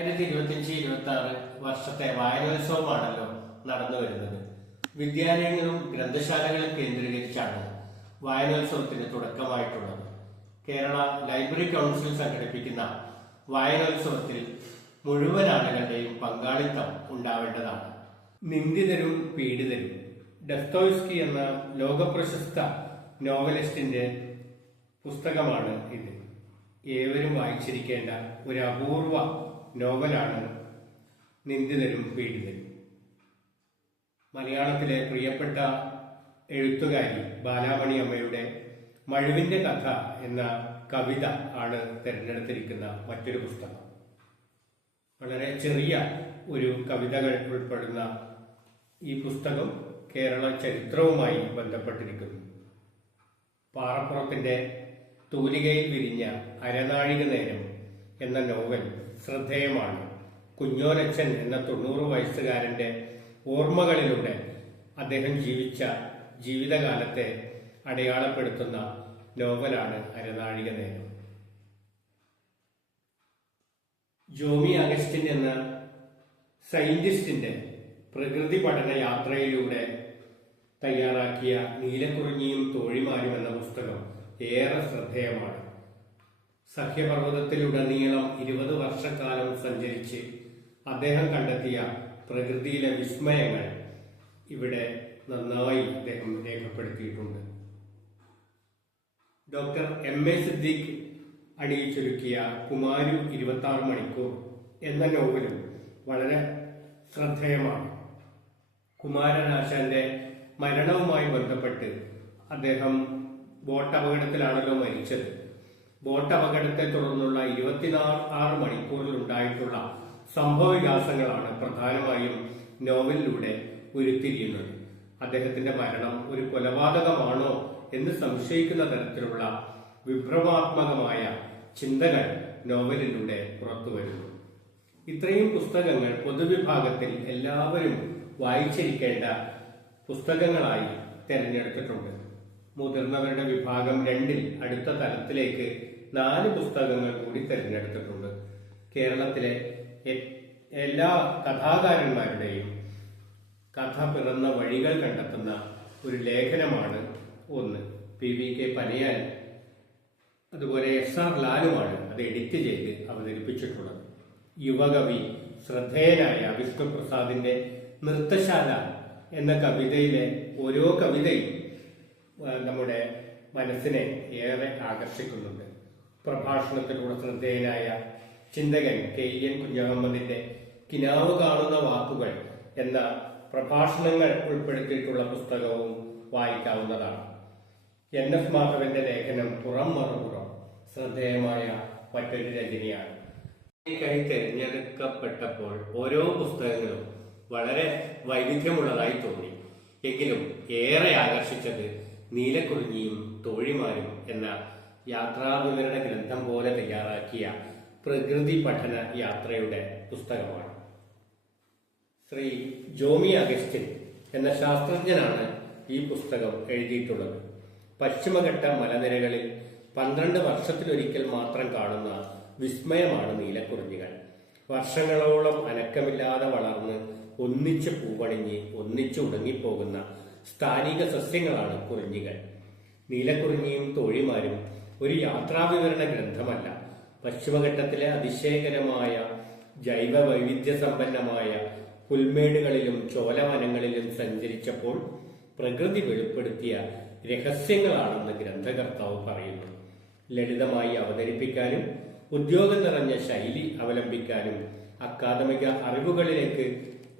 രണ്ടായിരത്തി ഇരുപത്തിയഞ്ച് ഇരുപത്തി ആറ് വർഷത്തെ വായനോത്സവമാണല്ലോ നടന്നു വരുന്നത്. വിദ്യാലയങ്ങളും ഗ്രന്ഥശാലകളും കേന്ദ്രീകരിച്ചാണ് വായനോത്സവത്തിന് തുടക്കമായിട്ടുള്ളത്. കേരള ലൈബ്രറി കൗൺസിൽ സംഘടിപ്പിക്കുന്ന വായനോത്സവത്തിൽ മുഴുവൻ ആളുകളുടെയും പങ്കാളിത്തം ഉണ്ടാവേണ്ടതാണ്. നിന്ദിതരും പീഡിതരും. ഡെസ്തോയ്സ്കി എന്ന ലോകപ്രശസ്ത നോവലിസ്റ്റിന്റെ പുസ്തകമാണ് ഇത്. ഏവരും വായിച്ചിരിക്കേണ്ട ഒരു അപൂർവ നോവലാണ് നിന്ദിതരും പീഡിതരും. മലയാളത്തിലെ പ്രിയപ്പെട്ട എഴുത്തുകാരി ബാലാമണി അമ്മയുടെ മഴുവിന്റെ കഥ എന്ന കവിത ആണ് തിരഞ്ഞെടുത്തിരിക്കുന്ന മറ്റൊരു പുസ്തകം. വളരെ ചെറിയ ഒരു കവിതകൾ ഉൾപ്പെടുന്ന ഈ പുസ്തകം കേരള ചരിത്രവുമായി ബന്ധപ്പെട്ടിരിക്കുന്നു. പാറപ്പുറത്തിന്റെ തൂലികയിൽ വിരിഞ്ഞ അരനാഴിക നേരം എന്ന നോവൽ ശ്രദ്ധേയമാണ്. കുഞ്ഞോലച്ചൻ എന്ന തൊണ്ണൂറ് വയസ്സുകാരന്റെ ഓർമ്മകളിലൂടെ അദ്ദേഹം ജീവിച്ച ജീവിതകാലത്തെ അടയാളപ്പെടുത്തുന്ന നോവലാണ് അരനാഴിക നേരം. ജോമി അഗസ്റ്റിൻ എന്ന സയന്റിസ്റ്റിന്റെ പ്രകൃതി പഠന യാത്രയിലൂടെ തയ്യാറാക്കിയ നീലക്കുറിഞ്ഞിയും തോഴിമാരും എന്ന പുസ്തകം ഏറെ ശ്രദ്ധേയമാണ്. സഹ്യപർവതത്തിലുടനീളം ഇരുപത് വർഷക്കാലം സഞ്ചരിച്ച് അദ്ദേഹം കണ്ടെത്തിയ പ്രകൃതിയിലെ വിസ്മയങ്ങൾ ഇവിടെ നന്നായി അദ്ദേഹം രേഖപ്പെടുത്തിയിട്ടുണ്ട്. ഡോക്ടർ എം എ സിദ്ദീഖ് അടിയിച്ചൊരുക്കിയ കുമാരു ഇരുപത്തി ആറ് മണിക്കൂർ എന്ന നോവലും വളരെ ശ്രദ്ധേയമാണ്. കുമാരനാശാന്റെ മരണവുമായി ബന്ധപ്പെട്ട് അദ്ദേഹം ബോട്ട് അപകടത്തിലാണല്ലോ മരിച്ചത്. ബോട്ട് അപകടത്തെ തുടർന്നുള്ള ഇരുപത്തിനാല് ആറ് മണിക്കൂറിൽ ഉണ്ടായിട്ടുള്ള സംഭവവികാസങ്ങളാണ് പ്രധാനമായും നോവലിലൂടെ ഉരുത്തിരിയുന്നത്. അദ്ദേഹത്തിന്റെ മരണം ഒരു കൊലപാതകമാണോ എന്ന് സംശയിക്കുന്ന തരത്തിലുള്ള വിഭ്രമാത്മകമായ ചിന്തകൾ നോവലിലൂടെ പുറത്തുവരുന്നു. ഇത്രയും പുസ്തകങ്ങൾ പൊതുവിഭാഗത്തിൽ എല്ലാവരും വായിച്ചിരിക്കേണ്ട പുസ്തകങ്ങളായി തിരഞ്ഞെടുത്തിട്ടുണ്ട്. മുതിർന്നവരുടെ വിഭാഗം രണ്ടിൽ അടുത്ത തലത്തിലേക്ക് നാല് പുസ്തകങ്ങൾ കൂടി തിരഞ്ഞെടുത്തിട്ടുണ്ട്. കേരളത്തിലെ എല്ലാ കഥാകാരന്മാരുടെയും കഥ പിറന്ന വഴികൾ കണ്ടെത്തുന്ന ഒരു ലേഖനമാണ് ഒന്ന്. പി വി കെ പനിയാൻ അതുപോലെ എസ് ആർ ലാലുമാണ് അത് എഡിറ്റ് ചെയ്ത് അവതരിപ്പിച്ചിട്ടുള്ളത്. യുവകവി ശ്രദ്ധേയനായ വിഷ്ണുപ്രസാദിന്റെ നൃത്തശാല എന്ന കവിതയിലെ ഓരോ കവിതയും നമ്മുടെ മനസ്സിനെ ഏറെ ആകർഷിക്കുന്നുണ്ട്. പ്രഭാഷണത്തിലൂടെ ശ്രദ്ധേയനായ ചിന്തകൻ കെ. എൻ. കുഞ്ഞഹമ്മദിന്റെ കിനാവ് കാണുന്ന വാക്കുകൾ എന്ന പ്രഭാഷണങ്ങൾ ഉൾപ്പെടുത്തിയിട്ടുള്ള പുസ്തകവും വായിക്കാവുന്നതാണ്. എൻ. എഫ് മാധവന്റെ ലേഖനം പുറം മറുപുറം ശ്രദ്ധേയമായ മറ്റൊരു രചനയാണ്. തിരഞ്ഞെടുക്കപ്പെട്ടപ്പോൾ ഓരോ പുസ്തകങ്ങളും വളരെ വൈവിധ്യമുള്ളതായി തോന്നി. എങ്കിലും ഏറെ ആകർഷിച്ചത് നീലക്കുറിഞ്ഞിയും തോഴിമാരും എന്ന യാത്രാവിവരണ ഗ്രന്ഥം പോലെ തയ്യാറാക്കിയ പ്രകൃതി പഠന യാത്രയുടെ പുസ്തകമാണ്. ശ്രീ ജോമി അഗസ്റ്റിൻ എന്ന ശാസ്ത്രജ്ഞനാണ് ഈ പുസ്തകം എഴുതിയിട്ടുള്ളത്. പശ്ചിമഘട്ട മലനിരകളിൽ പന്ത്രണ്ട് വർഷത്തിലൊരിക്കൽ മാത്രം കാണുന്ന വിസ്മയമാണ് നീലക്കുറിഞ്ഞികൾ. വർഷങ്ങളോളം അനക്കമില്ലാതെ വളർന്ന് ഒന്നിച്ച് പൂവണിഞ്ഞ് ഒന്നിച്ച് ഉണങ്ങിപ്പോകുന്ന സ്ഥാനിക സസ്യങ്ങളാണ് കുറിഞ്ഞികൾ നീലക്കുറിഞ്ഞിയും തോഴിമാരും ഒരു യാത്രാവിവരണ ഗ്രന്ഥമല്ല. പശ്ചിമഘട്ടത്തിലെ അതിശയകരമായ ജൈവ വൈവിധ്യ സമ്പന്നമായ പുൽമേടുകളിലും ചോലവനങ്ങളിലും സഞ്ചരിച്ചപ്പോൾ പ്രകൃതി വെളിപ്പെടുത്തിയ രഹസ്യങ്ങളാണെന്ന് ഗ്രന്ഥകർത്താവ് പറയുന്നു. ലളിതമായി അവതരിപ്പിക്കാനും ഉദ്യോഗം നിറഞ്ഞ ശൈലി അവലംബിക്കാനും അക്കാദമിക അറിവുകളിലേക്ക്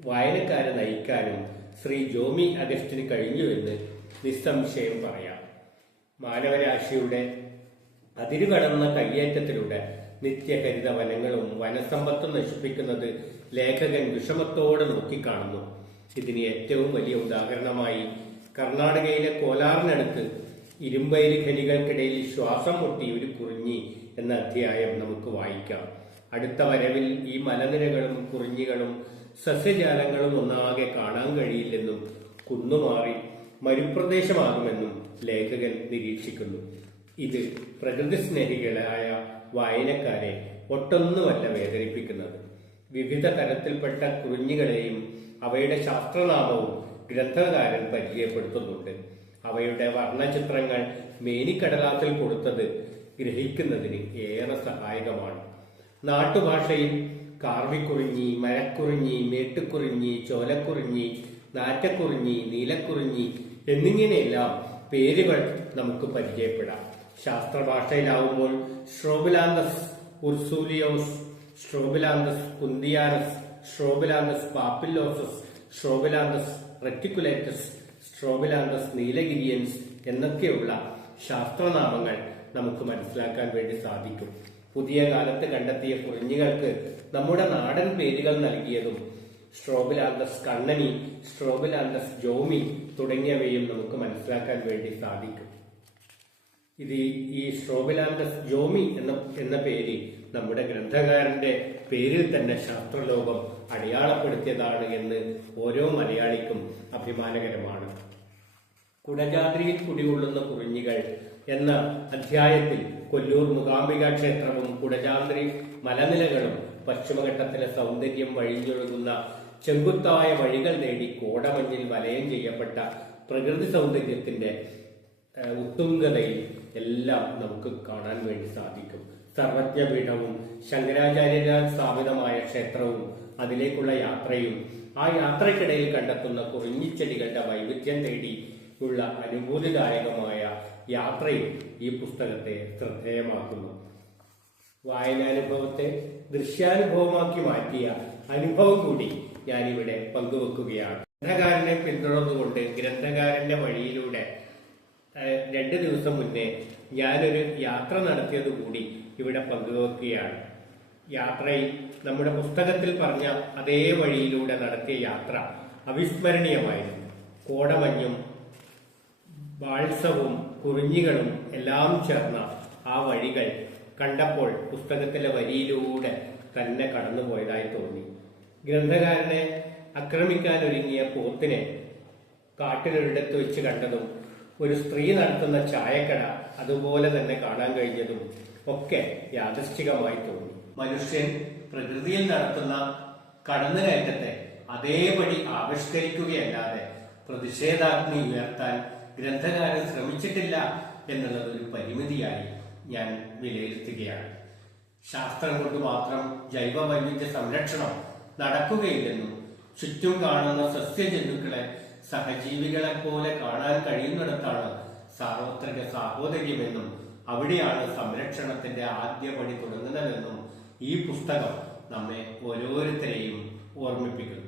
വായനക്കാരെ നയിക്കാനും ശ്രീ ജോമി അഗസ്റ്റിന് കഴിഞ്ഞുവെന്ന് നിസ്സംശയം പറയാം. മാനവരാശിയുടെ അതിരുകടന്ന കയ്യേറ്റത്തിലൂടെ നിത്യഹരിത വനങ്ങളും വനസമ്പത്തും നശിപ്പിക്കുന്നത് ലേഖകൻ വിഷമത്തോടെ നോക്കിക്കാണുന്നു. ഇതിന് ഏറ്റവും വലിയ ഉദാഹരണമായി കർണാടകയിലെ കോലാറിനടുത്ത് ഇരുമ്പയിര് ഖനികൾക്കിടയിൽ ശ്വാസം മുട്ടി ഒരു കുറിഞ്ഞി എന്ന അധ്യായം നമുക്ക് വായിക്കാം. അടുത്ത വരവിൽ ഈ മലനിരകളും കുറിഞ്ഞികളും സസ്യജാലങ്ങളും ഒന്നാകെ കാണാൻ കഴിയില്ലെന്നും കുന്നുമാറി മരുപ്രദേശമാകുമെന്നും ലേഖകൻ നിരീക്ഷിക്കുന്നു. ഇത് പ്രകൃതി സ്നേഹികളായ വായനക്കാരെ ഒട്ടൊന്നുമല്ല വേദനിപ്പിക്കുന്നത്. വിവിധ തരത്തിൽപ്പെട്ട കുറിഞ്ഞുകളെയും അവയുടെ ശാസ്ത്രനാമവും ഗ്രന്ഥകാരൻ പരിചയപ്പെടുത്തുന്നുണ്ട്. അവയുടെ വർണചിത്രങ്ങൾ മേനിക്കടലാസിൽ കൊടുത്തത് ഗ്രഹിക്കുന്നതിന് ഏറെ സഹായകമാണ്. നാട്ടുഭാഷയിൽ കാർവിക്കുറിഞ്ഞി മരക്കുറിഞ്ഞി മേട്ടുക്കുറിഞ്ഞി ചോലക്കുറിഞ്ഞി നാറ്റക്കുറിഞ്ഞി നീലക്കുറിഞ്ഞി എന്നിങ്ങനെയെല്ലാം പേരുകൾ നമുക്ക് പരിചയപ്പെടാം. ശാസ്ത്രഭാഷയിലാവുമ്പോൾ Strobilanthes urceolaris Strobilanthes kunthianus Strobilanthes papillosus Strobilanthes reticulatus Strobilanthes nilgiriensis എന്നൊക്കെയുള്ള ശാസ്ത്രനാമങ്ങൾ നമുക്ക് മനസ്സിലാക്കാൻ വേണ്ടി സാധിക്കും. പുതിയ കാലത്ത് കണ്ടെത്തിയ കുറിഞ്ഞികൾക്ക് നമ്മുടെ നാടൻ പേരുകൾ നൽകിയതും സ്ട്രോബിലാന്തസ് കണ്ണനി സ്ട്രോബിലാന്തസ് ജോമി തുടങ്ങിയവയും നമുക്ക് മനസ്സിലാക്കാൻ വേണ്ടി സാധിക്കും. ഇത് ഈ- സ്ട്രോബിലാൻഡസ് ജോമി എന്ന എന്ന പേര് നമ്മുടെ ഗ്രന്ഥകാരന്റെ പേരിൽ തന്നെ ശാസ്ത്രലോകം അടയാളപ്പെടുത്തിയതാണ് എന്ന് ഓരോ മലയാളിക്കും അഭിമാനകരമാണ്. കുടജാദ്രിയിൽ കുടികൊള്ളുന്ന കുറിഞ്ഞികൾ എന്ന അധ്യായത്തിൽ കൊല്ലൂർ മൂകാംബിക ക്ഷേത്രവും കുടജാന്ത്രി മലനിലകളും പശ്ചിമഘട്ടത്തിലെ സൗന്ദര്യം വഴിഞ്ഞൊഴുകുന്ന ചെങ്കുത്തായ വഴികൾ നേടി കോടമഞ്ഞിൽ വലയം ചെയ്യപ്പെട്ട പ്രകൃതി സൗന്ദര്യത്തിന്റെ ഉത്തുംഗതയിൽ എല്ലാം നമുക്ക് കാണാൻ വേണ്ടി സാധിക്കും. സർവജ്ഞപീഠവും ശങ്കരാചാര്യരാൽ സ്ഥാപിതമായ ക്ഷേത്രവും അതിലേക്കുള്ള യാത്രയും ആ യാത്രക്കിടയിൽ കണ്ടെത്തുന്ന കുറിഞ്ഞിച്ചെടികളുടെ വൈവിധ്യം തേടി ഉള്ള അനുഭൂതിദായകമായ യാത്രയും ഈ പുസ്തകത്തെ ശ്രദ്ധേയമാക്കുന്നു. വായനാനുഭവത്തെ ദൃശ്യാനുഭവമാക്കി മാറ്റിയ അനുഭവം കൂടി ഞാനിവിടെ പങ്കുവെക്കുകയാണ്. ഗ്രന്ഥകാരനെ പിന്തുടർന്നുകൊണ്ട് ഗ്രന്ഥകാരന്റെ വഴിയിലൂടെ രണ്ട് ദിവസം മുന്നേ ഞാനൊരു യാത്ര നടത്തിയത് കൂടി ഇവിടെ പങ്കുവെക്കുകയാണ്. യാത്രയിൽ നമ്മുടെ പുസ്തകത്തിൽ പറഞ്ഞ അതേ വഴിയിലൂടെ നടത്തിയ യാത്ര അവിസ്മരണീയമായിരുന്നു. കോടമഞ്ഞും ബാൾസവും കുറിഞ്ഞികളും എല്ലാം ചേർന്ന ആ വഴികൾ കണ്ടപ്പോൾ പുസ്തകത്തിലെ വരിയിലൂടെ തന്നെ കടന്നുപോയതായി തോന്നി. ഗ്രന്ഥകാരനെ ആക്രമിക്കാൻ ഒരുങ്ങിയ പോത്തിനെ കാട്ടിലൊരിടത്ത് വെച്ച് കണ്ടതും ഒരു സ്ത്രീ നടത്തുന്ന ചായക്കട അതുപോലെ തന്നെ കാണാൻ കഴിഞ്ഞതും ഒക്കെ യാദൃശ്ചികമായി തോന്നി. മനുഷ്യൻ പ്രകൃതിയിൽ നടത്തുന്ന കടന്നുകയറ്റത്തെ അതേപടി ആവിഷ്കരിക്കുകയല്ലാതെ പ്രതിഷേധാഗ്നി ഉയർത്താൻ ഗ്രന്ഥകാരൻ ശ്രമിച്ചിട്ടില്ല എന്നുള്ളത് ഒരു പരിമിതിയായി ഞാൻ വിലയിരുത്തുകയാണ്. ശാസ്ത്രം കൊണ്ട് മാത്രം ജൈവ വൈവിധ്യ സംരക്ഷണം നടക്കുകയില്ലെന്നും ചുറ്റും കാണുന്ന സസ്യജന്തുക്കളെ സഹജീവികളെ പോലെ കാണാൻ കഴിയുന്നിടത്താണ് സാർവത്രിക സാഹോദര്യമെന്നും അവിടെയാണ് സംരക്ഷണത്തിന്റെ ആദ്യപടി തുടങ്ങുന്നതെന്നും ഈ പുസ്തകം നമ്മെ ഓരോരുത്തരെയും ഓർമ്മിപ്പിക്കുന്നു.